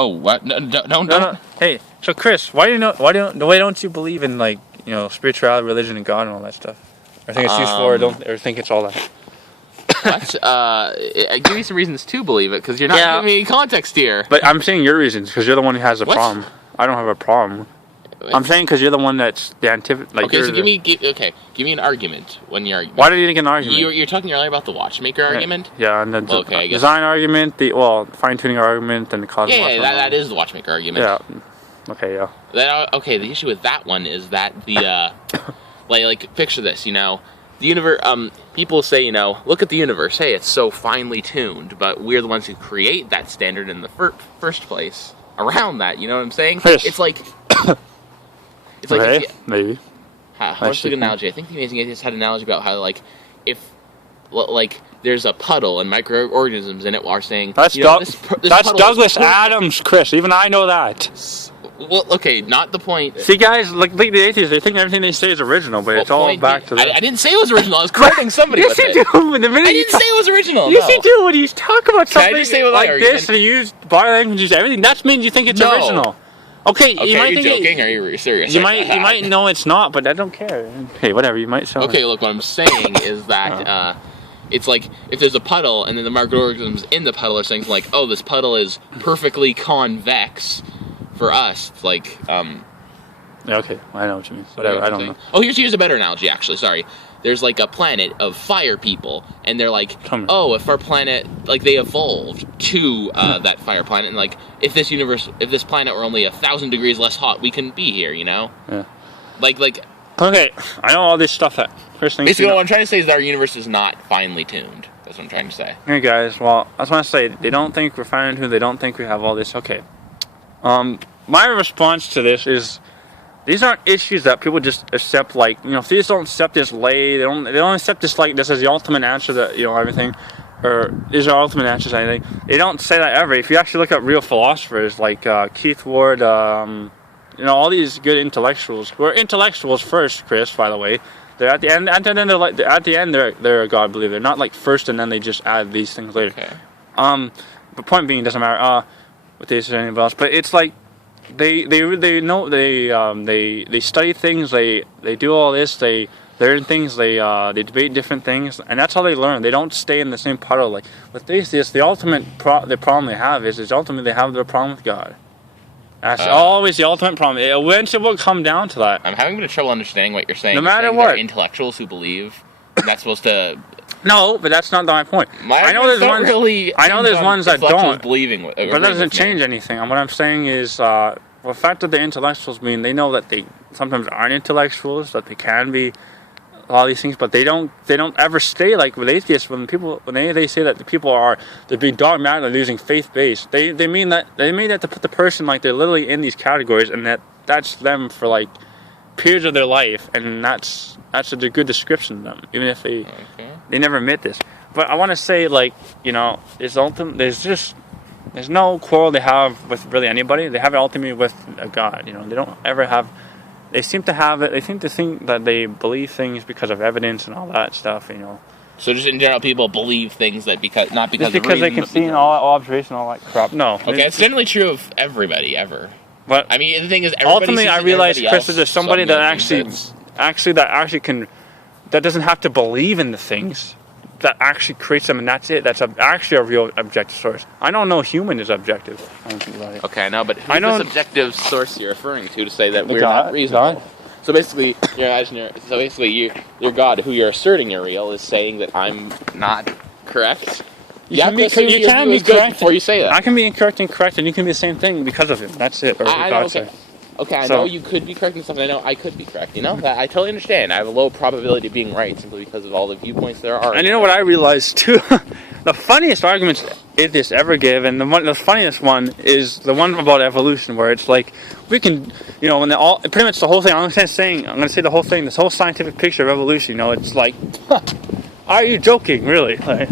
Oh, what? No, No. Hey, so Chris, why don't you believe in, like, you know, spirituality, religion, and God and all that stuff? Or think it's useful, or think it's all that? What? Give me some reasons to believe it, because you're not giving me context here. But I'm saying your reasons, because you're the one who has a problem. I don't have a problem. I'm saying because you're the one that's the antithesis. Like, okay, so give me an argument when you're arguing. Why do you think an argument? You're talking earlier about the watchmaker argument? Yeah, and the design argument, fine-tuning argument, and the cosmological. Yeah, that is the watchmaker argument. Yeah. Okay, yeah. The issue with that one is that the, like, picture this, you know, the universe, people say, you know, look at the universe, hey, it's so finely tuned, but we're the ones who create that standard in the first place around that, you know what I'm saying? Yes. It's like... It's okay, maybe. What's a good analogy? I think the Amazing Atheist had an analogy about how, like, if, like, there's a puddle and microorganisms in it are saying... That's Douglas Adams, Chris. Even I know that. Well, okay, not the point. See, guys, like the atheists, they think everything they say is original, but it's all back to them. I didn't say it was original. I was quoting somebody with it. Yes, you do. I didn't say it was original. Yes, you do. When you talk about something like this, and you use body language, use everything, that means you think it's original. Okay, you might think joking, or are you serious? You might know it's not, but I don't care. Okay, whatever, you might say. Okay, look, what I'm saying is that it's like if there's a puddle and then the microorganisms in the puddle are saying like, oh, this puddle is perfectly convex for us. It's like okay, I know what you mean. Whatever, I don't know. Oh, here's a better analogy actually, sorry. There's like a planet of fire people, and they're like, oh, if our planet, like, they evolved to that fire planet, and like, if this planet were only 1,000 degrees less hot, we couldn't be here, you know? Yeah. Like. Okay, I know all this stuff that first thing. Basically, what I'm trying to say is that our universe is not finely tuned. That's what I'm trying to say. Hey guys, well, I just want to say they don't think we're finely tuned. They don't think we have all this. Okay. My response to this is. These aren't issues that people just accept, like, you know, if they just don't accept this lay, they don't accept this, like, this is the ultimate answer that, you know, everything, or these are ultimate answers to anything. They don't say that ever. If you actually look at real philosophers, like Keith Ward, you know, all these good intellectuals, who are intellectuals first, Chris, by the way, they're at the end, they're a God believer. They're not, like, first and then they just add these things later. Okay. But point being, it doesn't matter, what they say or anything else, but it's like, they know they study things, they do all this, they learn things, they debate different things, and that's how they learn. They don't stay in the same puddle. Like with atheists, the ultimate the problem they have is ultimately they have their problem with God. That's always the ultimate problem. Eventually, will come down to that. I'm having a bit of trouble understanding what you're saying. No matter what, intellectuals who believe that's supposed to. No, but that's not my point. I know there's ones that don't. Believing, but that doesn't change anything. And what I'm saying is, the fact that the intellectuals mean they know that they sometimes aren't intellectuals, that they can be all these things, but they don't ever stay like with atheists. When they say that the people they're being dogmatic and using faith based, they mean that to put the person like they're literally in these categories, and that's them for like periods of their life, and that's a good description of them, even if they never admit this. But I want to say, like, you know, there's no quarrel they have with really anybody. They have it ultimately with a God. You know, they don't ever have. They seem to have it. They seem to think that they believe things because of evidence and all that stuff. You know. So just in general, people believe things that because just because they can see all observation, all that crap. No. Okay, it's generally true of everybody ever. But I mean, the thing is, ultimately, I realize, Chris, that there's somebody that that doesn't have to believe in the things, that actually creates them, and that's it. That's actually a real objective source. I don't know human is objective. I don't think about it. Okay, I know, but who's the subjective source you're referring to say that we're not reasonable? God. So basically, your God, who you're asserting you're real, is saying that I'm not correct. You can be correct before you say that. I can be incorrect and correct, and you can be the same thing because of it. That's it. Okay, I know you could be correct in something. I know I could be correct. You know, I totally understand. I have a low probability of being right simply because of all the viewpoints there are. And you know what I realized too? The funniest arguments atheists ever give, and the funniest one is the one about evolution, where it's like we can, you know, pretty much the whole thing. I'm going to say the whole thing. This whole scientific picture of evolution. You know, it's like, are you joking? Really? Like,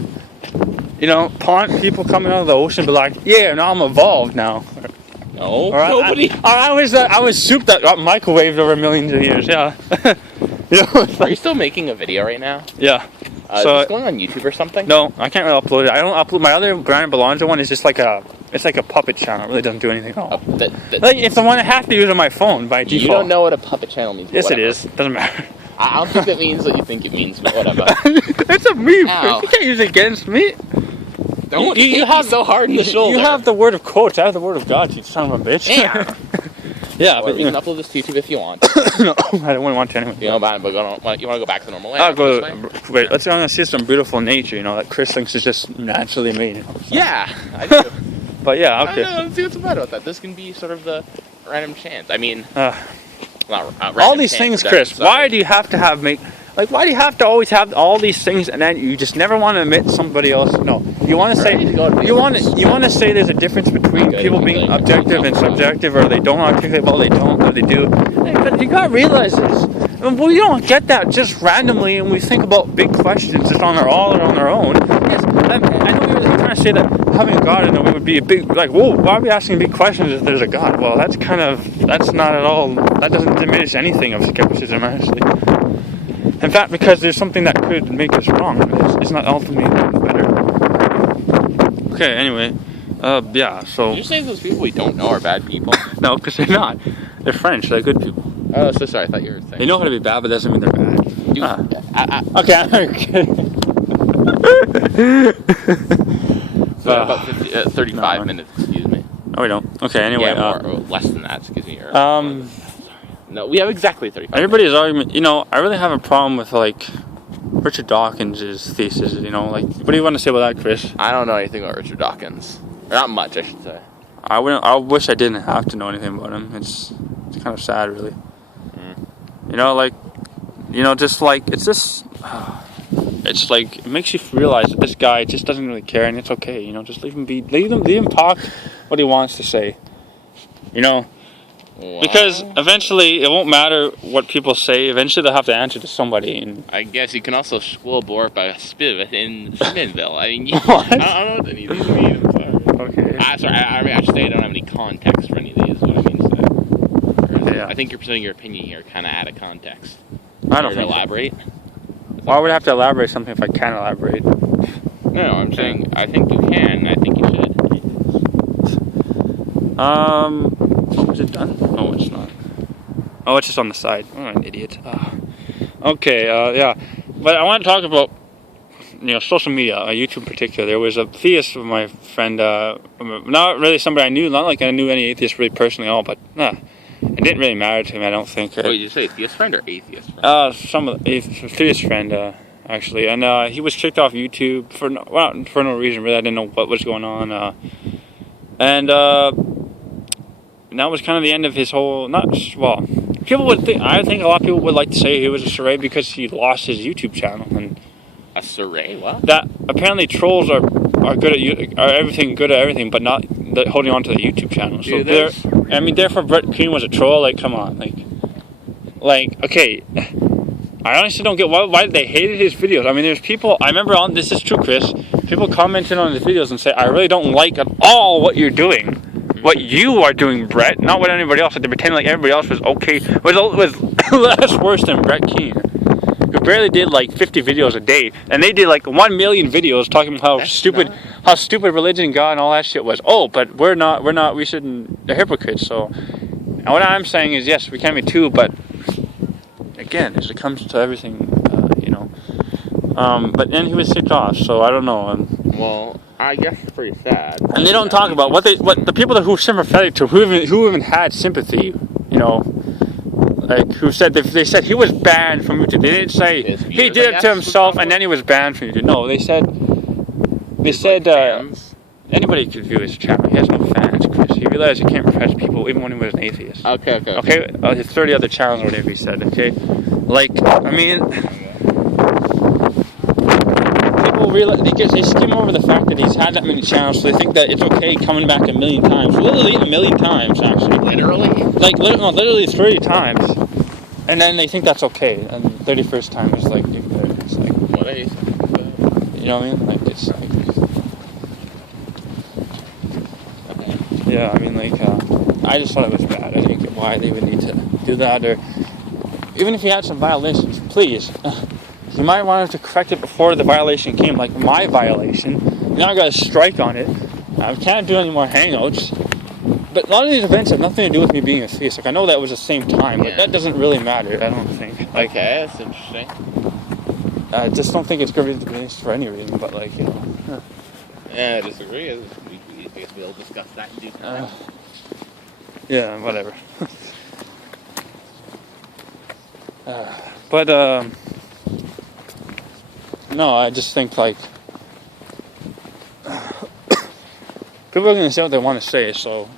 you know, people coming out of the ocean be like, yeah, now I'm evolved now. No, nobody. I was soup that got microwaved over millions of years. Yeah. You know, are you still making a video right now? Yeah. Is this going on YouTube or something? No, I can't really upload it. I don't upload my other Brian Belonzo one. Is just like a It's like a puppet channel. It really doesn't do anything at all. Like, it's the one I have to use on my phone by default. You don't know what a puppet channel means. Yes, it is. It doesn't matter. I don't think that means what you think it means, but whatever. It's a meme. Ow. You can't use it against me. Don't you have so hard in the shoulder. You have the word of quotes. I have the word of God, you son of a bitch. Yeah. Yeah, but you can upload this to YouTube if you want. No, I don't want to anyway. You know, but you want to go back to the normal way? I'll go. Wait, let's go and see some beautiful nature. You know, that Chris thinks is just naturally made. You know, so. Yeah, I do. But yeah, okay. I know, let's see what's bad about that. This can be sort of the random chance. I mean, not random all these chance, things, Chris. Why do you have to have why do you have to always have all these things and then you just never want to admit somebody else? No, you want to say you want to say there's a difference between people being objective and subjective, or they don't articulate well, they don't, or they do. But you gotta realize this. We don't get that just randomly, and we think about big questions just on their own. Yes, I know you're trying to say that having a God in a way would be a big, like, whoa, why are we asking big questions if there's a God? Well, that's not at all. That doesn't diminish anything of skepticism, actually. In fact, because there's something that could make us wrong. It's not ultimately better. Okay, anyway. Yeah, so... Did you say those people we don't know are bad people? No, because they're not. They're French. They're good people. Oh, so sorry. I thought you were saying... They know how to be bad, but that doesn't mean they're bad. Dude, Okay, I'm kidding. About 35 minutes, excuse me. Oh, we don't. Okay, anyway. Yeah, more, less than that, excuse me. No, we have exactly 35 Everybody's argument, you know, I really have a problem with, like, Richard Dawkins' thesis, you know, like, what do you want to say about that, Chris? I don't know anything about Richard Dawkins. Or not much, I should say. I wish I didn't have to know anything about him. It's kind of sad, really. You know, like, you know, just like, it's like, it makes you realize that this guy just doesn't really care, and it's okay, you know, just leave him be, leave him talk what he wants to say, you know, because eventually it won't matter what people say, eventually they'll have to answer to somebody, and I guess you can also schwilborp a spirit in Schmidtville. I mean, what? I don't know what any of these mean, I'm sorry. Okay. Sorry, I mean, I should say I don't have any context for any of these, is what I mean to say. Yeah. I think you're presenting your opinion here kind of out of context. I don't think elaborate. Why would I have to elaborate something if I can't elaborate? No, I'm saying I think you can. I think you should. Is it done? No, it's not. Oh, it's just on the side. Oh, I'm an idiot. Okay, yeah. But I want to talk about, you know, social media, YouTube in particular. There was a theist of my friend, not really somebody I knew, not like I knew any atheists really personally at all, but it didn't really matter to me, I don't think. Wait, did you say theist friend or atheist friend? Some of the theist friend, actually, and he was kicked off YouTube for no reason really. I didn't know what was going on, and that was kind of the end of his whole. People would think. I think a lot of people would like to say he was a charade because he lost his YouTube channel, and a charade. What? That apparently trolls are good at everything, but not holding on to the YouTube channel. So therefore Brett Keane was a troll. Like, come on, like okay. I honestly don't get why they hated his videos. I mean, there's people. I remember this is true, Chris. People commented on his videos and say, "I really don't like at all what you're doing." What you are doing, Brett, not what anybody else did. They pretend like everybody else was okay. Was less worse than Brett Keane, who barely did like 50 videos a day, and they did like 1 million videos talking about how stupid religion and God and all that shit was. Oh, but we shouldn't. They're hypocrites. So, and what I'm saying is, yes, we can be too, but again, as it comes to everything, you know. But then he was kicked off, so I don't know. Well, I guess it's pretty sad. And they don't talk about what the people who are sympathetic to, who even had sympathy, you know, like who said they said he was banned from YouTube. They didn't say he did it to himself and then he was banned from YouTube. No, they said anybody could view his channel. He has no fans, Chris. He realized he can't repress people even when he was an atheist. Okay. His 30 other channels or whatever he said. Okay, like I mean. They skim over the fact that he's had that many channels, so they think that it's okay coming back a million times. Literally a million times, actually. Literally? Literally 30 times. And then they think that's okay. And the 31st time is like, it's like... What are you saying? You know what I mean? Like, it's like... Okay. Yeah, I mean, like, I just thought it was bad. I didn't get why they would need to do that, or... Even if he had some violations, please... You might want to correct it before the violation came, like my violation. Now I got a strike on it, I can't do any more hangouts. But a lot of these events have nothing to do with me being atheist. Like, I know that was the same time, but that doesn't really matter, I don't think. Like, okay, that's interesting. I just don't think it's good reason to be atheist for any reason, but, like, you know. Yeah, I disagree. I guess we'll discuss that in due time. Yeah, whatever. But, no, I just think, like, people are going to say what they want to say, so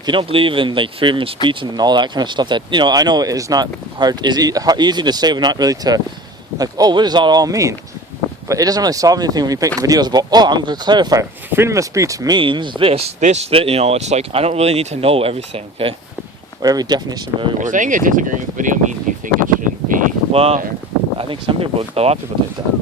if you don't believe in, like, freedom of speech and all that kind of stuff that, you know, I know is not hard, is easy to say, but not really to, like, oh, what does that all mean? But it doesn't really solve anything when you make videos about, oh, I'm going to clarify, freedom of speech means this, you know, it's like, I don't really need to know everything, okay? Or every definition of every word. Saying a disagreeing with video means you think it shouldn't be well, there. I think a lot of people think that.